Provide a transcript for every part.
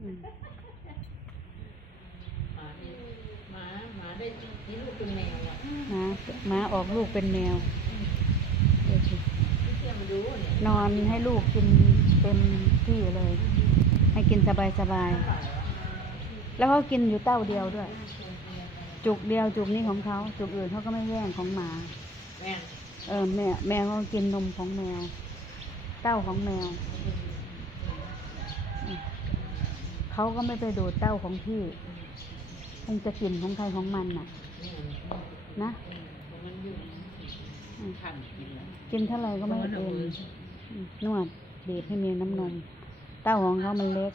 อืมหมานี่หมาหมาได้นี่ลูกเป็นแมวอะหมาหมาออกลูกเป็นแมวดูสิที่เที่ยมาดูเนี่ยนอนให้ลูกกินเต็มที่เลย ให้กินสบายสบายๆแล้วเขากินอยู่เต้าเดียวด้วย จุกเดียวจุกนี้ของเขา จุกอื่นเขาก็ไม่แย่งของหมา แม่ เออแม่แมวเขากินนมของแมว เต้าของแมว อืม เขาก็ไม่ไปดูดเต้าของพี่คงจะกินของใครของมันน่ะ นะกินแล้วกินเท่าไหร่ก็ไม่เองอืมนวดบีบให้มีน้ำนมเต้าของเขามันเล็ก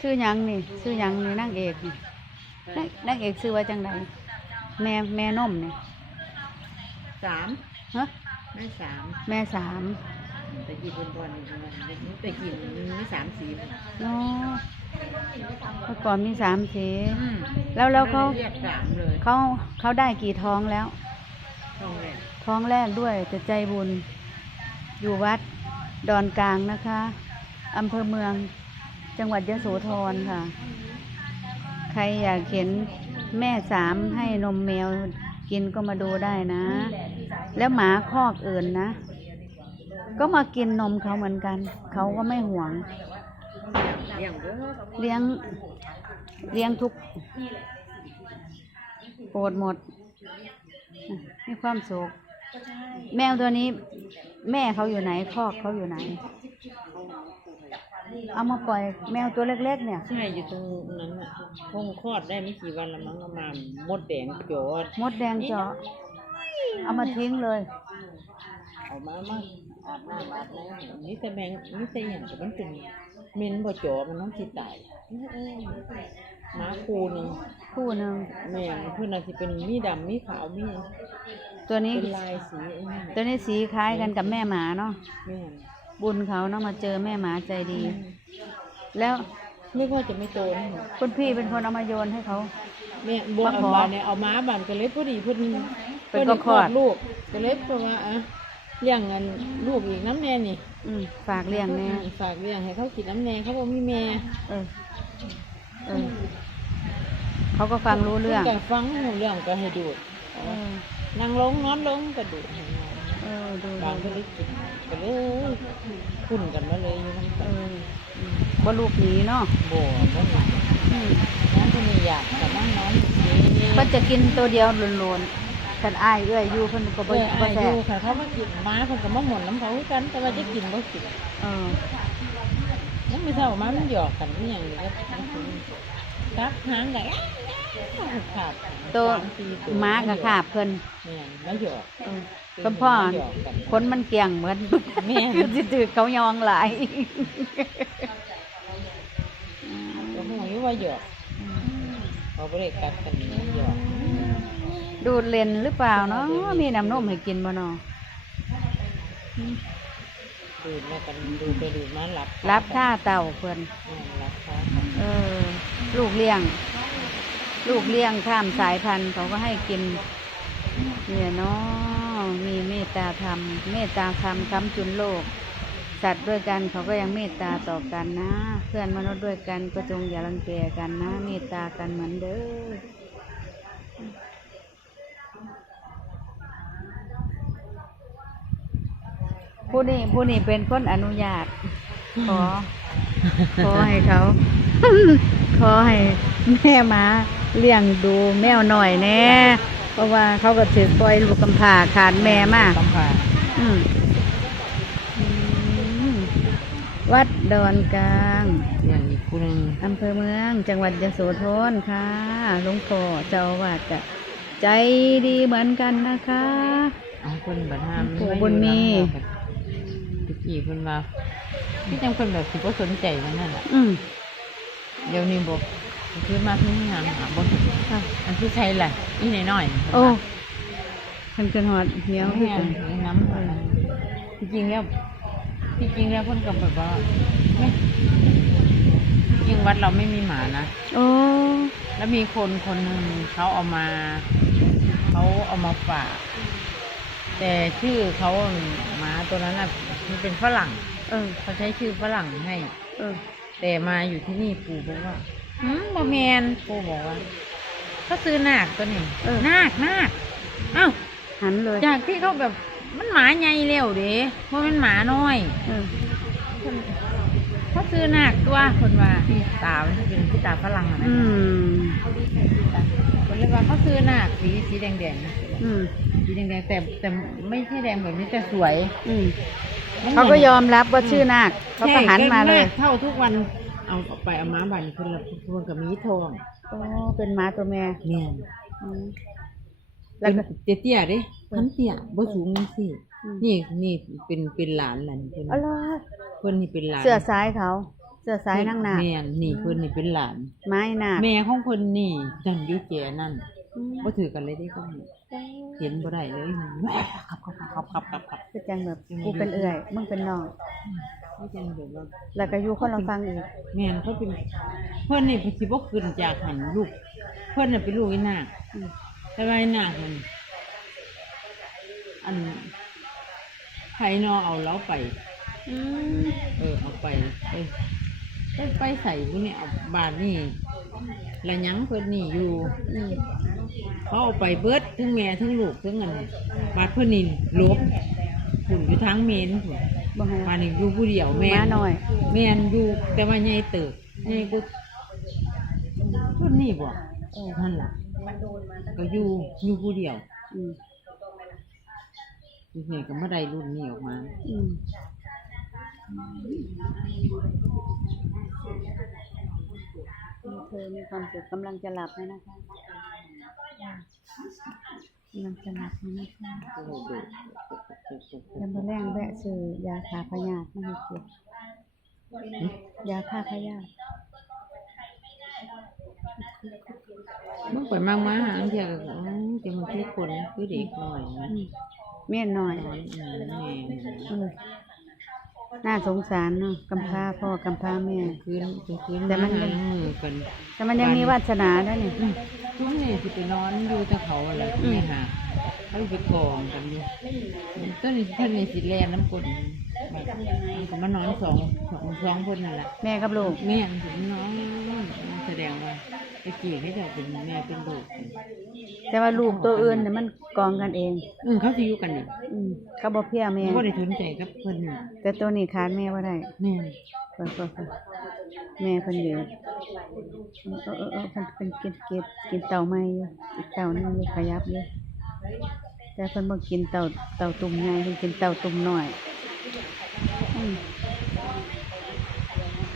ชื่อหยังนี่ชื่อหยังนี่นางเอกนี่นางนางเอกชื่อว่าจังไดแม่แม่นมนี่สามฮะได้สามแม่สามแต่กินบนบอลนี่มันแต่กินไม่สามสีเนาะเมื่อก่อนมีสามสีอืมแล้วแล้วเขาเรียกสามเลยเขาเขาได้กี่ท้องแล้วต้องแหละท้องแรกด้วยจะใจบุญ อยู่วัดดอนกลางนะคะอำเภอเมือง จังหวัดยโสธรค่ะ ใครอยากเห็นแม่สามให้นมแมวกินก็มาดูได้นะ แล้วหมาคอกอื่นนะ ก็มากินนมเขาเหมือนกัน เขาก็ไม่หวงเลี้ยงเด้อเลี้ยง เลี้ยงทุกโปรดหมดอะมีความสุข แมวตัวนี้ แม่เขาอยู่ไหนคอกเขาอยู่ไหน เอามาปล่อยแมวตัวเล็ก ๆ เนี่ย ใช่อยู่ตรงนั้นอะคงคลอดได้ไม่กี่วันละมั้งเอามามดแดงจอดมดแดงเจาะเอามาทิ้งเลย เอามามาอาบน้ำอาบน้ำนี่แต่แมงนี่แต่อย่างแต่มันเป็นเมนบ่จอมันน้องสิตายเออหมาคูหนึงคู่หนึ่งแม่งเพื่อนอาจจะเป็นมีดำมีขาวมีตัวนี้เป็นลายสีไอ้นั่นตัวนี้สีคล้ายกันกับแม่หมาเนาะแม่ง บุญเขาเนาะมาเจอแม่หมาใจดี แล้วไม่ว่าจะไม่โตนะคุณพี่เป็นคนเอามาโยนให้เขาแม่บัวมาขอเอาบานเนี่ยเอาม้าบานก็เลยพอดีพอดีเป็นก็คลอดลูกก็เลยเพราะว่าอะเลี้ยงเงินลูกอีกน้ำแน่นี่อืมฝากเลี้ยงแน่ฝากเลี้ยงให้เขากินน้ำแน่เขาบอกมีแม่เออเออเขาก็ฟังรู้เรื่องก็ฟังหูเรื่องก็ให้ดูดเออนั่งลงนอนลงก็ดูดให้นอนเออ ดูบางก็ดูเลยกินก็เลยคุ้นกันมาเลยอยู่ทั้งเอกันออืมบ่ลูกหนีเนาะบ่บ่หนักอืมน้องคนนี้อยากแต่นั่งนอนอยู่นี่เพิ่นจะกินตัวเดียวโลนๆกันอ้ายเอื้อยอยู่เพิ่นก็เอบ่อบ่อาแซ่ยุบค่ะเขามากินม้าเพิ่นก็มาหมุนน้ำเขาคือกัน แต่ว่าจะกินบ่กินเออยังไม่เท่าม้ามันหยอกกันอหย่างนี้ก็ครับหางกันขาดตัวสามสี่ตัวม้ากับขาบเพิ่นเนี่ยมาหยอกเออ สมพ่อหยอกกันคนมันเกี่ยงเหมือนแม่คือสิถือเขายองหลายก็หูอยู่ว่าหยอกเขาบ่ได้กัดกันหยอกดูดเลนหรือเปล่าเนาะมีน้ำนมให้กินบ่เนาะดูดแล้วกันดูดไปดูดมาหลับรับค่าเต่าเพิ่นอืมรับค่าเออ ลูกเลี้ยง ลูกเลี้ยงข้ามสายพันธุ์เขาก็ให้กินเนี่ยเนาะมีเม ตตาธรรม เมตตาธรรมค้ำจุนโลก สัตว์ด้วยกันเขาก็ยังเมตตาต่อกันนะ เพื่อนมนุษย์ด้วยกันก็จงอย่ารังแกกันนะ เมตตากันเหมือนเด้อผู้นี้ผู้นี้เป็นคนอนุญาต ขอ ขอให้เขา ขอให้แม่มาเลี้ยงดูแมวหน่อยแน่ ราะว่าเขาก็ถือปล่อยลูกกำพร้าขาดแม่มากกำพร้าอืมอืมวัดดอนกลางอย่างอีกคู่หนึงอำเภอเมือง จังหวัดยโสธรค่ะหลวงพ่อเจ้าอาวาดจะใจดีเหมือนกันนะคะ เอาคนบัดห้ามปู่บุญมี ตะกี้เพิ่นว่าพี่จังเพิ่นแบบสิบ่สนใจนั่นน่ะล่ะอืม เดี๋ยวนี้บอก คือมาที่งานหาบ่เห็นค่ะอันที่ใช่แหละอีน้อยๆโอ้มันเกินหอดเหนียวเพิ่ขึ้นนว่าน้ำอะไรที่จริงแล้วที่จริงแล้วเพิ่นก็แบบว่าไม่จริงวัดเราไม่มีหมานะโอ้แล้วมีคนคนหนึ่งเขาเอามาเขาเอามาฝากแต่ชื่อเขาหมาตัวนั้นน่ะมันเป็นฝรั่ง เออ เขาใช้ชื่อฝรั่งให้ เออ แต่มาอยู่ที่นี่ปู่บอกว่า หืมบอแมนปู่บอกว่าเขาซื้อนาคตัวนี้เออ นาคนาคอ้าวหันเลยจากที่เขาแบบมันหมาใหญ่เร็วเด้เพราะมันหมาน้อยเออ เขาซื้อนาคตัวคนว่าที่ตามันเป็นที่ตาฝรั่งอะนะอืม คนเลยว่าเขาซื้อนาคสีสีแดงแดงอืม ๆสีแดงแดงๆแต่แต่ไม่ใช่แดงแบบนี้แต่สวยอืมนหมืนเขาก็ยอมรับว่าชื่อนาคเขาก็หันมาเลย ใช่ก็นคเท่าทุกวัน เอาออกไปเอาม้าบันคนละคนกับมีทองโอ้เป็นหมาตัวแม่เนี่ยอืมแล้แล้ววก็ ก็เตี้ยๆเด้ทันเตี้ยบ่สูงนี่สิอืม นี่นี่เป็นเป็นหลานหลานเพิ่นอะไรเพิ่นนี่เป็นหลานเสื้อซ้ายเขา เสื้อซ้ายนั่งหนาแม่นนี่เพิ่นนี่เป็นหลาน ไม้หนาคแม่ของเพิ่นนี่จันอยู่แจนั่นอืมบ่ถือกันเลยได้ก็มีเห็นบ่ได้เลยแหวครับครับครับครับครับครับ คือจังแบบกูเป็นเอื่อย มึงเป็นน้อง นี่จังแบบว่าแล้วก็อยู่คนละฟังอีกแม่นเขาเป็นเพิ่นนี่เพิ่นสิบ่ขึ้นจากหันลูก เพิ่นน่ะเป็นลูกอีนาคอืมแต่ว่าอีนาคมันอันไผนอเอาเราไป อืมเออเอาไปไปไปไปใส่บุนี่เอาบาทนี่ระยังเพิ่นนี่อยู่ อืมเขาเอาไปเบิดทั้งแม่ทั้งลูกทั้งอันบาทเพิ่นนี่ลบหุ่นอยู่ทั้งเมนหุ่น บ่ให้บาทนี่อยู่ผู้เดียวแม่หมาน้อย แม่นอยู่แต่ว่าใหญ่เติบใหญ่กูเพิ่นนี่บ่เออนั่นล่ะก็อยู่อยู่ผู้เดียวอืมอยู่เนี่ยก็มาได้รุ่นนี้ออกมาอืมเธอมีความสุขกำลังจะหลับแล้วนะคะ มันจะหลับแล้วนะคะโอ้โหเด็กยังมาแรงแวะซื้อยาฆ่าพยาธิไม่เกี่ยวยาฆ่าพยาธิมันไปมากมาหางเดียวก็อ๋อจะมันคือคนคือเด็กหน่อยแม่หน่อยอยอืมแม่เออ น่าสงสารเนาะกำพร้าพ่อกำพร้าแม่คืนคืนแต่มัน หามือกันแต่มันยังมีวาสนาได้นี่ทุกนี่สิไปนอนอยู่แต่เขาอะไรอืม ไม่หาเขาไปกองกันอยู่ต้นนี้ท่านนี่สิแลน้ำกลนแบบก็มานอนสองสองสองคนนั่นแหละแม่กับลูก แม่นถึงน้องแสดงว่าไอ้กี่ให้เจ้าเป็นแม่เป็นลูก แต่ว่าลูกตัวอื่นเนี่ยมันกองกันเองอืมเขาจะอยู่กันนี่อืมเขาบ่เพี้ยแม่เขาบ่ได้สนใจกับเพิ่นนี่แต่ตัวนี้ขาดแม่ว่าได้แม่นเพิ่นเพิ่นเพิ่นแม่เพิ่นอยู่เออเออเออเพิ่นเพิ่นกินกินกินเต่าใหม่อยู่อีกเต่าหนึงอยู่ขยับอยู่แต่เพิ่นบ่กินเต่าเต่าตุ่มใหญ่เพิ่นกินเต่าตุ่มน้อยอืม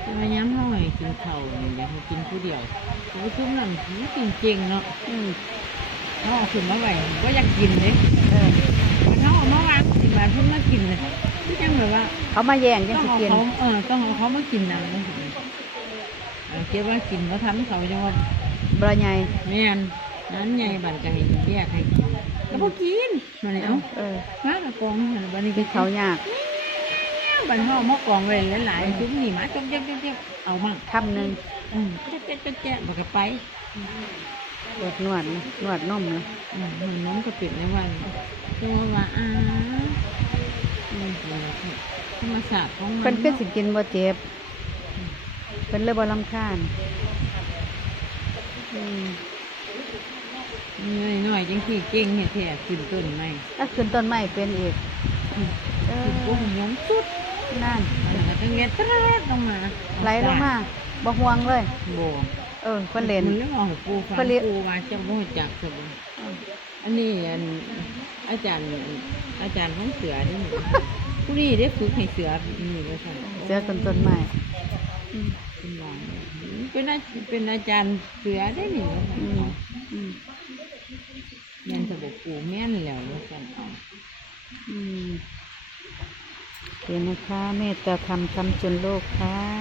แต่ว่าย้ำหน่อยกินข้าวนี่อยากให้กินผู้เดียวแต่ว่าซุ่มนั่นมันกินเก่งเนาะอืม เขาเอาขึ้นมาไว้ก็อยากกินเลยเออมันเขาเอามาวางสิมาเพิ่งมากินเลยที่จังแบบว่าเขามาแย่งจังต้องสิเอากินเขาเออต้องเอาเขามากินนะมันถึงเออเก็บว่ากินเขาทำเขาจังว่าบ่ใหญ่แม่นนั้นใหญ่บันจะให้แยกให้กินแล้วพอกินมาเลยเอ้าเออมากระกองหันวันนี้ก็เขายากบันห่อมากองไว้หลายๆซุ้มนี่มาจมเจ๊กเจ๊กเอามั่งคำหนึ่งอืมเจ๊กเจ๊กเจ๊กเจ๊กมันก็ไป ปวดนวดนะนวดนมนะอืมมันน้ำก็ปิดในวันตัวว่าอ้าอืมธรรมศาสตร์ของมัเพิ่นคือสิกินบ่เจ็บเพิ่นเลยบ่รำคาญอืมน้อยน้อยๆจังที่เก่งเฮ็ดแท้ขึ้นต้นไม้ถ้าขึ้นต้นไม้เป็นอีกเออกุ้งยงสุดนั่นแล้วก็ต้องเล็ดตรดลงมาไหลลงมาบ่ห่วงเลย โบ เออเพิ่นเล่นมันเรื่องของปูฟังเพิ่นเรียนมาจะบ่รู้จักสบอันนี้อันอาจารย์อาจารย์ของเสือนี่ผู้นี้ได้ฝึกให้เสือนี่ว่าซั่เสือต้นต้นไม้อืมเป็นหลานเป็นอาเป็นอาจารย์เสือได้นี่ว่านอืมเอาอืมเรียนสบปูแม่นแล้วว่าซั่นเอาอืมเดี๋ยวนะคะเมตตาธรรมคำจนโลกค่ะ